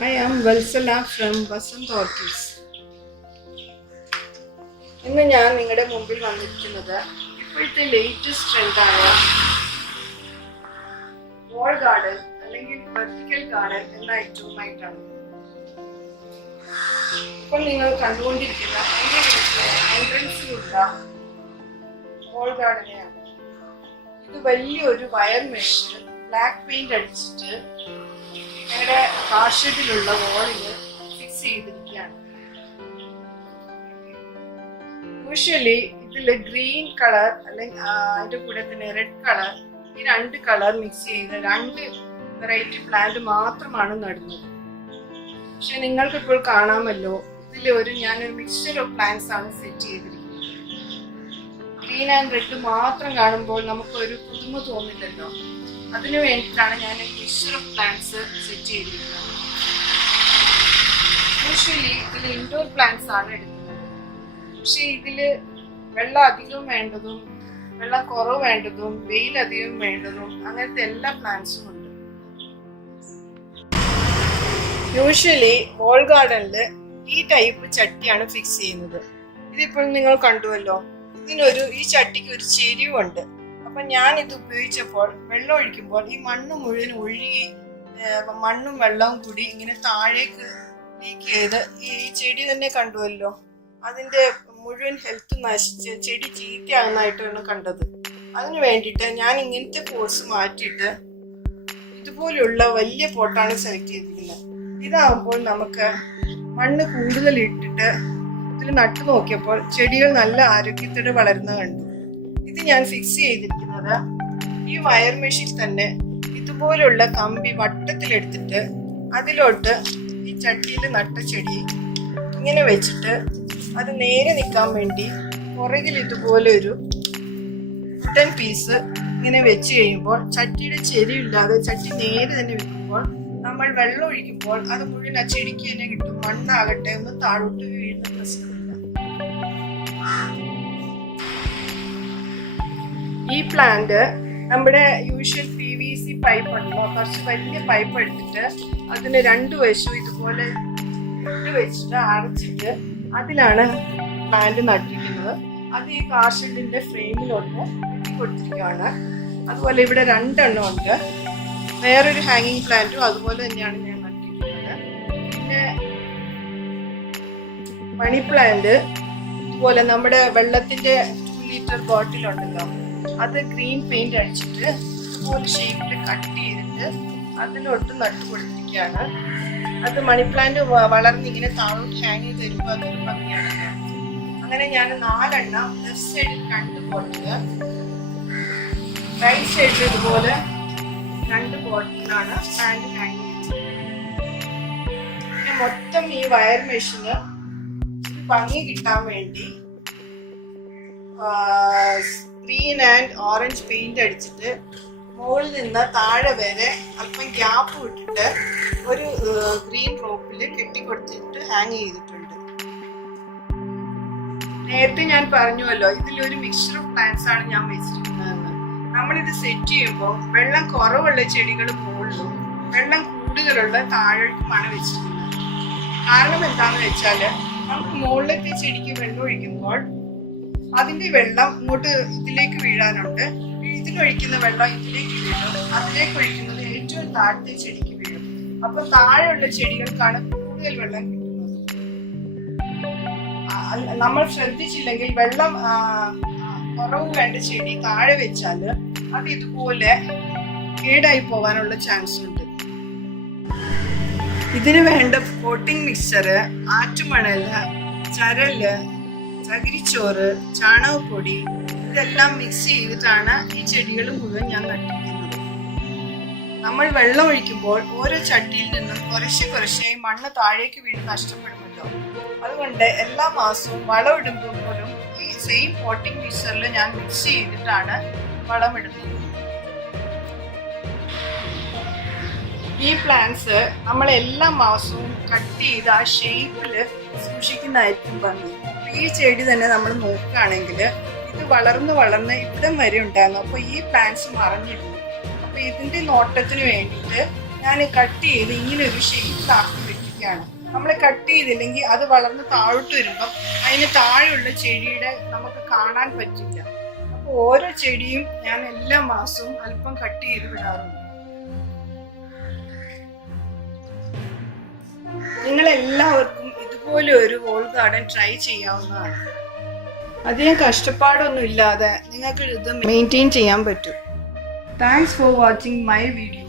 I am Valsala from Vasant Orchids. ഇന്ന് ഞാൻ നിങ്ങളുടെ മുമ്പിൽ വന്നിരിക്കുന്നത് ഇപ്പോഴത്തെ ലേറ്റസ്റ്റ് ട്രെൻഡായ വാൾ ഗാർഡൻ അല്ലെങ്കിൽ വെർട്ടിക്കൽ ഗാർഡൻ എന്ന ഐറ്റവുമായിട്ടാണ്. ഇപ്പോൾ നിങ്ങൾ കണ്ടുകൊണ്ടിരിക്കുന്ന എൻ്റെ വീട്ടിലെ എൻട്രൻസിലുള്ള വാൾ ഗാർഡനെയാണ്. ഇത് വലിയൊരു വയർ മെഷ് ബ്ലാക്ക് പെയിന്റ് അടിച്ചിട്ട് ഞങ്ങളുടെ കാർഷെഡിലുള്ള വാളില് ഫിക്സ് ചെയ്തിരിക്കുകയാണ്. യൂഷ്വലി ഇതില് ഗ്രീൻ കളർ അല്ലെങ്കിൽ അതിന്റെ കൂടെ തന്നെ റെഡ് കളർ, ഈ രണ്ട് കളർ മിക്സ് ചെയ്ത് രണ്ട് വെറൈറ്റി പ്ലാന്റ് മാത്രമാണ് നടുന്നത്. പക്ഷെ നിങ്ങൾക്ക് ഇപ്പോൾ കാണാമല്ലോ, ഞാനൊരു മിക്സ്ചർ ഓഫ് പ്ലാന്റ്സ് ആണ് സെറ്റ് ചെയ്തിരിക്കുന്നത്. ഗ്രീൻ ആൻഡ് റെഡ് മാത്രം കാണുമ്പോൾ നമുക്കൊരു പുതുമ തോന്നില്ലല്ലോ. അതിനു വേണ്ടിയിട്ടാണ് ഞാൻ മിക്സ്ചർ ഓഫ് പ്ലാന്റ്സ് സെറ്റ് ചെയ്തിരിക്കുന്നത്. യൂഷ്വലി ഇതിൽ ഇൻഡോർ പ്ലാന്റ്സ് ആണ് എടുക്കുന്നത്. പക്ഷെ ഇതില് വെള്ളം അധികം വേണ്ടതും വെള്ളം കുറവ് വേണ്ടതും വെയിൽ അധികം വേണ്ടതും അങ്ങനത്തെ എല്ലാ പ്ലാന്റ്സും ഉണ്ട്. യൂഷ്വലി വാൾ ഗാർഡനില് ഈ ടൈപ്പ് ചട്ടിയാണ് ഫിക്സ് ചെയ്യുന്നത്. ഇതിപ്പോൾ നിങ്ങൾ കണ്ടുവല്ലോ, ഈ ചട്ടിക്ക് ഒരു ചെരിവുണ്ട്. അപ്പൊ ഞാൻ ഇത് ഉപയോഗിച്ചപ്പോൾ വെള്ളം ഒഴിക്കുമ്പോൾ ഈ മണ്ണ് മുഴുവൻ ഒഴുകി മണ്ണും വെള്ളവും കൂടി ഇങ്ങനെ താഴേക്ക് ലീക്ക് ചെയ്ത് ഈ ചെടി തന്നെ കണ്ടുവല്ലോ, അതിന്റെ മുഴുവൻ ഹെൽത്ത് നശിച്ച് ചെടി ചീത്തയാകുന്നതായിട്ടാണ് കണ്ടത്. അതിന് വേണ്ടിയിട്ട് ഞാൻ ഇങ്ങനത്തെ പോട്ട്സ് മാറ്റിയിട്ട് ഇതുപോലെയുള്ള വലിയ പോട്ടാണ് സെലക്ട് ചെയ്തിരിക്കുന്നത്. ഇതാകുമ്പോൾ നമുക്ക് മണ്ണ് കൂടുതൽ ഇട്ടിട്ട് ഇതിൽ നട്ടു നോക്കിയപ്പോൾ ചെടികൾ നല്ല ആരോഗ്യത്തോടെ വളരുന്നത് കണ്ടു. ഇത് ഞാൻ ഫിക്സ് ചെയ്തിരിക്കുന്നത് ഈ വയർ മെഷിൽ തന്നെ ഇതുപോലുള്ള കമ്പി വട്ടത്തിലെടുത്തിട്ട് അതിലോട്ട് ഈ ചട്ടിയിൽ നട്ട ചെടി ഇങ്ങനെ വെച്ചിട്ട് അത് നേരെ നിൽക്കാൻ വേണ്ടി പുറകിൽ ഇതുപോലെ ഒരു വുഡൻ പീസ് ഇങ്ങനെ വെച്ച് കഴിയുമ്പോൾ ചട്ടിയുടെ ചെരിയില്ലാതെ ചട്ടി നേരെ തന്നെ വെക്കുമ്പോൾ നമ്മൾ വെള്ളം ഒഴിക്കുമ്പോൾ അത് മുഴുവൻ ആ ചെടിക്ക് തന്നെ കിട്ടും. മണ്ണാകട്ടെ ഒന്ന് താഴോട്ട് വീഴുന്ന പ്രശ്നമില്ല. ഈ പ്ലാന്റ് നമ്മുടെ യൂഷ്വൽ PVC പൈപ്പ് ഉണ്ടല്ലോ, കുറച്ച് വലിയ പൈപ്പ് എടുത്തിട്ട് അതിന് രണ്ടു വശവും ഇതുപോലെ ഇട്ട് വെച്ചിട്ട് അടച്ചിട്ട് അതിലാണ് പ്ലാന്റ് നട്ടിരിക്കുന്നത്. അത് ഈ കാർഷെഡിന്റെ ഫ്രെയിമിലോട്ട് കൊടുത്തിരിക്കുകയാണ്. അതുപോലെ ഇവിടെ രണ്ടെണ്ണം ഉണ്ട്. വേറൊരു ഹാങ്ങിങ് പ്ലാന്റും അതുപോലെ തന്നെയാണ് ഞാൻ നട്ടിരിക്കുന്നത്. പിന്നെ മണി പ്ലാന്റ് ഇതുപോലെ നമ്മുടെ വെള്ളത്തിന്റെ 2 ലിറ്റർ ബോട്ടിലുണ്ടല്ലോ, അത് ഗ്രീൻ പെയിന്റ് അടിച്ചിട്ട് ഇതുപോലെ ഷേപ്പിൽ കട്ട് ചെയ്തിട്ട് അതിലോട്ട് നട്ടു കൊടുത്തിരിക്കുകയാണ്. അത് മണി പ്ലാന്റ് വളർന്നിങ്ങനെ താഴോട്ട് ഹാങ് ചെയ്ത് തരുമ്പോൾ അതൊരു ഭംഗിയാണ്. അങ്ങനെ ഞാൻ 4 എണ്ണം ലെഫ്റ്റ് സൈഡിൽ 2 ബോട്ടില്, റൈറ്റ് സൈഡിൽ ഇതുപോലെ 2 ബോട്ടിലാണ് പ്ലാന്റ് ഹാങ് ചെയ്തത്. പിന്നെ മൊത്തം ഈ വയർ മെഷീന് ഭംഗി കിട്ടാൻ വേണ്ടി ഗ്രീൻ ആൻഡ് ഓറഞ്ച് പെയിന്റ് അടിച്ചിട്ട് മുകളിൽ നിന്ന് താഴെ വരെ അല്പം ഗ്യാപ്പ് വിട്ടിട്ട് ഒരു ഗ്രീൻ റോപ്പിൽ കെട്ടിക്കൊടുത്തിട്ട് ഹാങ് ചെയ്തിട്ടുണ്ട്. നേരത്തെ ഞാൻ പറഞ്ഞുവല്ലോ, ഇതിലൊരു മിക്സ്ചർ ഓഫ് പ്ലാന്റ്സ് ആണ് ഞാൻ വെച്ചിരിക്കുന്നതെന്ന്. നമ്മളിത് സെറ്റ് ചെയ്യുമ്പോൾ വെള്ളം കുറവുള്ള ചെടികൾ മുകളിലും വെള്ളം കൂടുതലുള്ള താഴോട്ടുമാണ് വെച്ചിരിക്കുന്നത്. കാരണം എന്താണെന്ന് വെച്ചാൽ നമുക്ക് മുകളിലത്തെ ചെടിക്ക് വെള്ളം ഒഴിക്കുമ്പോൾ അതിന്റെ വെള്ളം ഇങ്ങോട്ട് ഇതിലേക്ക് വീഴാനുണ്ട്. ഇതിലൊഴിക്കുന്ന വെള്ളം ഇതിലേക്ക് വീഴും, അതിലേക്ക് ഒഴിക്കുന്നത് ഏറ്റവും താഴത്തെ ചെടിക്ക് വീഴും. അപ്പൊ താഴെയുള്ള ചെടികൾക്കാണ് കൂടുതൽ വെള്ളം കിട്ടുന്നത്. നമ്മൾ ശ്രദ്ധിച്ചില്ലെങ്കിൽ വെള്ളം കുറവ് വേണ്ട ചെടി താഴെ വെച്ചാല് അത് ഇതുപോലെ കേടായി പോകാനുള്ള ചാൻസ് ഉണ്ട്. ഇതിന് വേണ്ട പോട്ടിംഗ് മിക്സ്ചർ ആറ്റുമണല്, ചരല്, ചകിരിച്ചോറ്, ചാണകപ്പൊടി ഇതെല്ലാം മിക്സ് ചെയ്തിട്ടാണ് ഈ ചെടികൾ മുഴുവൻ ഞാൻ നട്ടിരിക്കുന്നത്. നമ്മൾ വെള്ളം ഒഴിക്കുമ്പോൾ ഓരോ ചട്ടിയിൽ നിന്നും കുറേശ്ശെ മണ്ണ് താഴേക്ക് വീണ് നഷ്ടപ്പെടുമല്ലോ. അതുകൊണ്ട് എല്ലാ മാസവും വളമിടുമ്പോഴും ഈ സെയിം പോട്ടിംഗ് മിക്സ്ചറിൽ ഞാൻ മിക്സ് ചെയ്തിട്ടാണ് വളമിടുന്നത്. ഈ പ്ലാന്റ്സ് നമ്മൾ എല്ലാ മാസവും കട്ട് ചെയ്ത് ആ ഷേപ്പില് സൂക്ഷിക്കുന്നതായിരിക്കും ഭംഗി. ഈ ചെടി തന്നെ നമ്മൾ നോക്കുകയാണെങ്കിൽ ഇത് വളർന്ന് ഇവിടം വരെ ഉണ്ടായിരുന്നു. അപ്പൊ ഈ പ്ലാന്റ്സ് മറഞ്ഞിരുന്നു. അപ്പൊ ഇതിന്റെ നോട്ടത്തിന് വേണ്ടിയിട്ട് ഞാൻ കട്ട് ചെയ്ത് ഇങ്ങനെ ഒരു ഷേപ്പിലാക്കി ഇരിക്കുകയാണ്. നമ്മൾ കട്ട് ചെയ്തില്ലെങ്കിൽ അത് വളർന്ന് താഴോട്ട് വരുമ്പം അതിന് താഴെയുള്ള ചെടിയുടെ നമുക്ക് കാണാൻ പറ്റില്ല. അപ്പോൾ ഓരോ ചെടിയും ഞാൻ എല്ലാ മാസവും അല്പം കട്ട് ചെയ്ത് വിടാറുണ്ട്. നിങ്ങളെല്ലാവർക്കും ഇതുപോലെ ഒരു വോൾ ഗാർഡൻ ട്രൈ ചെയ്യാവുന്നതാണ്. അധികം കഷ്ടപ്പാടൊന്നും ഇല്ലാതെ നിങ്ങൾക്ക് ഇത് മെയിൻറ്റെയിൻ ചെയ്യാൻ പറ്റും. Thanks for watching my video.